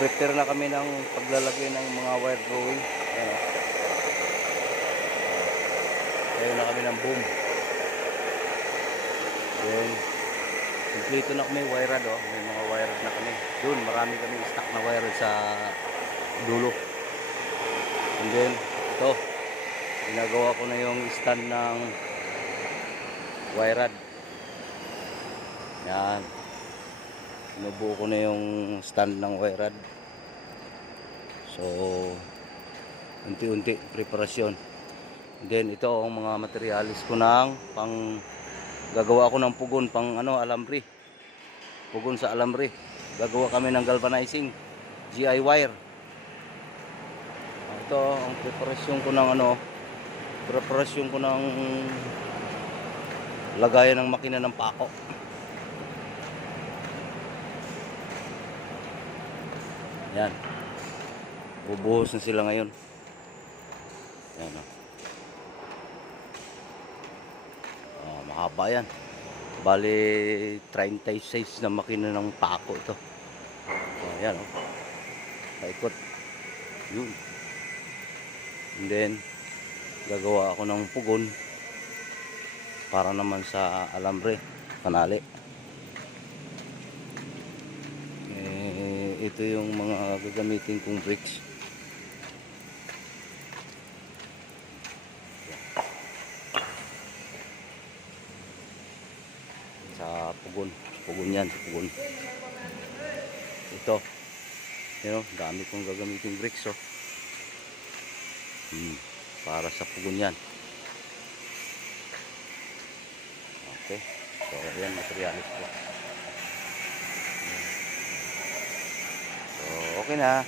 prepare na kami ng paglalagay ng mga wire drawing. Ayan o. Ayun na kami ng boom. Then, kompleto na kami wire rod o. May mga wire rod na kami. Doon, marami kami stock na wire rod sa dulo. And then, ito. Ginagawa ko na yung stand ng wire rod. Yan. Sinubuo ko na yung stand ng wire rod. So, unti-unti preparasyon. Then ito ang mga materialis ko ng pang gagawa ko ng pugon pang alambre. Pugon sa alambre. Gagawa kami ng galvanizing GI wire. Ito ang preparasyon ko ng preparasyon ko ng lagayan ng makina ng pako. Yan. Bubuhos na sila ngayon. Yan o. Mahaba yan. Bali 36 na makina ng pako ito. Yan o. Paikot. Yun. And then gagawa ako ng pugon para naman sa alambre panali. Ito yung mga gagamitin kong bricks. Sa pugon yan, sa pugon. Ito, dami kong gagamitin bricks para sa pugon yan. Okay, so yan materialis ko. So okay na.